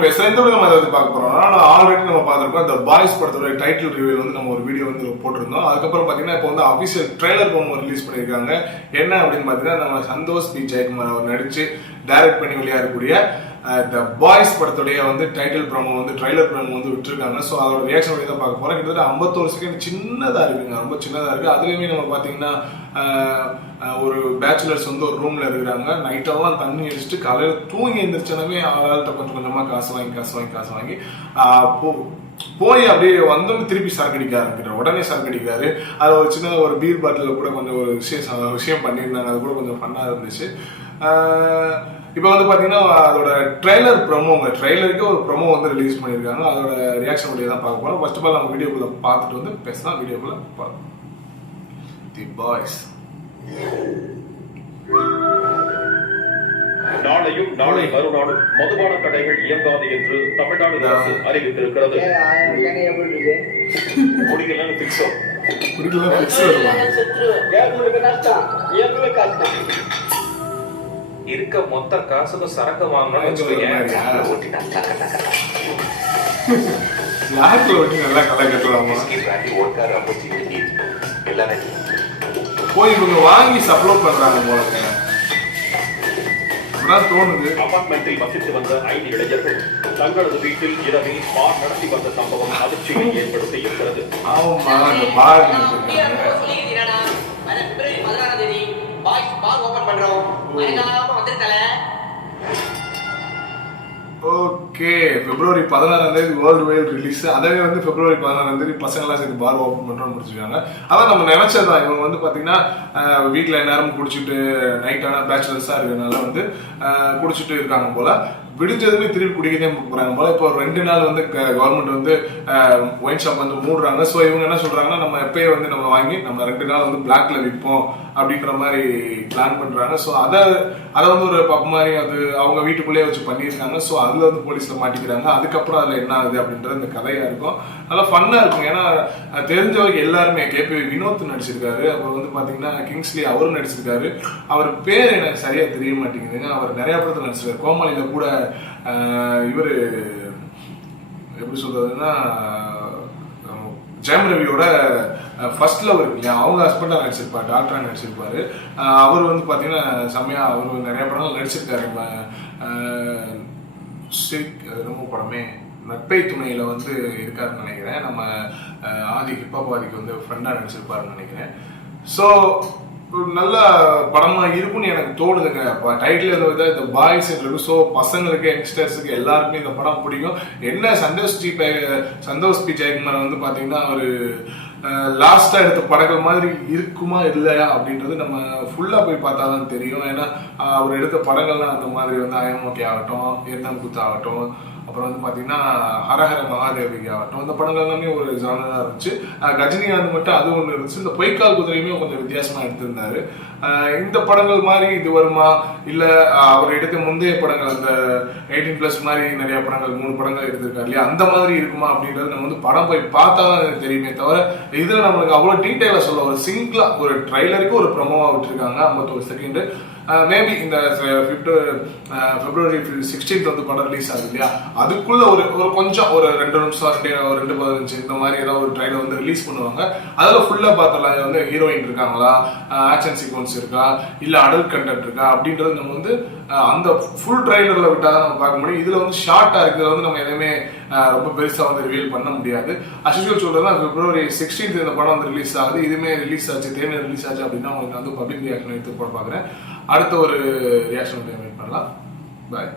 உங்களுக்கு பேசுறேன். இந்த நம்ம அதை பார்க்க போறோம். நான் ஆல்ரெடி நம்ம பார்த்திருக்கோம் இந்த பாய்ஸ் படத்தோட டைட்டில் ரிவ்யூ வந்து நம்ம ஒரு வீடியோ வந்து போட்டிருந்தோம். அதுக்கப்புறம் பாத்தீங்கன்னா இப்போ வந்து அபிஷியல் ட்ரெய்லர் ஒன்று ரிலீஸ் பண்ணியிருக்காங்க. என்ன அப்படின்னு பாத்தீங்கன்னா நம்ம சந்தோஷ் பி ஜெயக்குமார் அவர் நடிச்சு டைரக்ட் பண்ணி வெளியாகக்கூடிய த பாய்ஸ் படத்துடைய வந்து டைட்டில் ப்ரோமோ வந்து ட்ரைலர் ப்ரோமோ வந்து விட்டுருக்காங்க. ஸோ அதோட ரியாக்ஷன் வழி தான் பார்க்க போறோம். கிட்டத்தட்ட 51 செகண்ட் சின்னதா இருக்குங்க, ரொம்ப சின்னதா இருக்கு. அதுலயுமே நம்ம பாத்தீங்கன்னா ஒரு பேச்சுலர்ஸ் வந்து ஒரு ரூம்ல இருக்கிறாங்க. நைட்டெல்லாம் தண்ணி அடிச்சுட்டு காலையில தூங்கி எழுந்திரிச்சனமே ஆளாள்கிட்ட கொஞ்சம் கொஞ்சமா காசு வாங்கி போய் அப்படியே வந்தோன்னு திருப்பி சரக்கடிக்க ஆரம்பிக்கிறார். உடனே சரக்கடிக்காரு. அது ஒரு சின்ன ஒரு பீர் பாட்டில கூட கொஞ்சம் ஒரு விஷயம் பண்ணியிருந்தாங்க. அது கூட கொஞ்சம் ஃபன்னா இருந்துச்சு. இப்போ வந்து பாத்தீங்கன்னா அதோட ட்ரெய்லருக்கு ஒரு ப்ரோமோ வந்து ரிலீஸ் பண்ணியிருக்காங்க. அதோட ரியாக்ஷன் வழியை தான் பார்க்க போறோம். ஃபர்ஸ்ட் ஆஃப் ஆல் நம்ம வீடியோக்குள்ள பார்த்துட்டு வந்து பேசலாம். வீடியோக்குள்ள பார்க்கலாம். தி பாய்ஸ். நாளையும் நாளை மறுநாளும் மதுபான கடைகள் இயங்காது என்று தமிழ்நாடு அரசு அறிவித்திருக்கிறது. இருக்க மொத்த காசுக்கு சரக்கு வாங்கணும். போய் இவங்க வாங்கி சப்ளை பண்றாங்க போல தோணுது. அபார்ட்மெண்டில் வசித்து வந்த 5 இளைஞர்கள் தங்களது வீட்டில் இரவில் பார் நடத்தி வந்த சம்பவம் அதிர்ச்சியை ஏற்படுத்தி இருக்கிறது. ஓகே, பிப்ரவரி 16 வேர்ல்டு வைட் ரிலீஸ். அதே வந்து பிப்ரவரி 16 பசங்களாம் சேர்ந்து பார் ஓப்பன் பண்றோம்னு முடிச்சிருக்காங்க. அதான் நம்ம நினைச்சதுதான். இவங்க வந்து பாத்தீங்கன்னா வீட்டுல நேரம் குடிச்சிட்டு நைட்டான பேச்சுலர்ஸா இருக்கிறதுனால வந்து குடிச்சிட்டு இருக்காங்க போல. விடிஞ்சதுமே திருப்பி குடிக்கதே போறாங்க போல. இப்போ 2 நாள் வந்து கவர்மெண்ட் வந்து ஒயின் ஷாப் வந்து மூடுறாங்க. ஸோ இவங்க என்ன சொல்றாங்கன்னா நம்ம எப்பயே வந்து நம்ம வாங்கி நம்ம 2 நாள் வந்து பிளாக்ல விற்போம் அப்படின்ற மாதிரி பிளான் பண்றாங்க. ஸோ அதை வந்து ஒரு பப் மாதிரி அது அவங்க வீட்டுக்குள்ளேயே வச்சு பண்ணியிருக்காங்க. ஸோ அதுல வந்து போலீஸ்ல மாட்டிக்கிறாங்க. அதுக்கப்புறம் அதுல என்ன ஆகுது அப்படின்றது இந்த கதையா இருக்கும். நல்லா ஃபன்னா இருக்கும். ஏன்னா தெரிஞ்சவங்க எல்லாருமே கேபி வினோத் நடிச்சிருக்காரு. அப்புறம் வந்து பாத்தீங்கன்னா கிங்ஸ்லி அவரும் நடிச்சிருக்காரு. அவர் பேர் எனக்கு சரியா தெரிய மாட்டேங்குதுங்க. அவர் நிறைய படத்துல நடிச்சிருக்காரு. கோமாளியில கூட இவரு எப்படி சொல்றதுன்னா ஜெயம் ரவியோட ஃபர்ஸ்ட் லவ் இருக்கு இல்லையா, அவங்க ஹஸ்பண்டா நடிச்சிருப்பாரு, டாக்டரா நடிச்சிருப்பாரு. அவர் வந்து பாத்தீங்கன்னா செம்மையா அவர் நிறைய படங்கள் நடிச்சிருக்காரு. ரொம்ப படமே நட்பை துணையில வந்து இருக்காருன்னு நினைக்கிறேன். நம்ம ஆதி ஹிப்ஹாப் ஆதிக்கு வந்து ஃப்ரெண்டா நடிச்சிருப்பாருன்னு நினைக்கிறேன். ஸோ நல்ல படமா இருக்கும்னு எனக்கு தோணுதுங்க. டைட்டில் இந்த பாய்ஸ் இருக்கு. ஸோ பசங்களுக்கு யங்ஸ்டர்ஸுக்கு எல்லாருக்குமே இந்த படம் பிடிக்கும். என்ன சந்தோஷ் பி ஜெயக்குமார் வந்து பாத்தீங்கன்னா ஒரு லாஸ்டா எடுத்த படங்கள் மாதிரி இருக்குமா இல்லையா அப்படின்றது நம்ம ஃபுல்லா போய் பார்த்தா தான் தெரியும். ஏன்னா அவர் எடுத்த படங்கள்லாம் அந்த மாதிரி வந்து அயமோக்கி ஆகட்டும், எண்ணம் குத்து ஆகட்டும், அப்புறம் வந்து பாத்தீங்கன்னா ஹரஹர மகாதேவி ஆகட்டும், இந்த படங்கள் எல்லாமே ஒரு ஜானரா இருந்துச்சு. கஜினிகாந்த் மட்டும் அது ஒண்ணு இருந்துச்சு. இந்த பொய்க்கால் குதிரையுமே கொஞ்சம் வித்தியாசமா எடுத்திருந்தாரு. இந்த படங்கள் மாதிரி இது வருமா இல்ல அவர் எடுத்த முந்தைய படங்கள் அந்த 18+ மாதிரி நிறைய படங்கள் 3 படங்கள் எடுத்திருக்காரு இல்லையா, அந்த மாதிரி இருக்குமா அப்படின்றது நம்ம வந்து படம் போய் பார்த்தா தான் தெரியுமே தவிர இதுல நம்மளுக்கு அவ்வளவு டீட்டெயிலா சொல்ல ஒரு சிங்கிளா ஒரு ட்ரைலருக்கு ஒரு ப்ரோமோவா விட்டுருக்காங்க 51 செகண்ட். மேபி இந்த பிப்ரவரி 16 வந்து படம் ரிலீஸ் ஆகுது இல்லையா, அதுக்குள்ள ஒரு கொஞ்சம் ஒரு 2 நிமிஷம் 2:15 இந்த மாதிரி ஏதாவது ஒரு ட்ரைலர் வந்து ரிலீஸ் பண்ணுவாங்க. அதுல ஃபுல்லா பார்த்தலாம் இது வந்து ஹீரோயின் இருக்காங்களா, ஆக்ஷன் சீக்வன்ஸ் இருக்கா, இல்ல அடல்ட் கண்டென்ட் இருக்கா அப்படின்றது நம்ம வந்து அந்த ஃபுல் ட்ரைலர்ல விட்டாதான் நம்ம பார்க்க முடியும். இதுல வந்து ஷார்ட்டா இருக்கிறது வந்து நம்ம எதுவுமே ரொம்ப பெருசா வந்து ரிவீல் பண்ண முடியாது. அஸ்யூஷுவல் சொல்றதுனா பிப்ரவரி 16 இந்த படம் வந்து ரிலீஸ் ஆகுது. இதுமே ரிலீஸ் ஆச்சு, தேனியில் ரிலீஸ் ஆச்சு அப்படின்னா உங்களுக்கு வந்து பப்ளிக் ரியாக்ஷன் எடுத்து போட பாக்குறேன். அடுத்த ஒரு ரியாக்ஷன் வெயிட் பண்ணலாம். பாய்.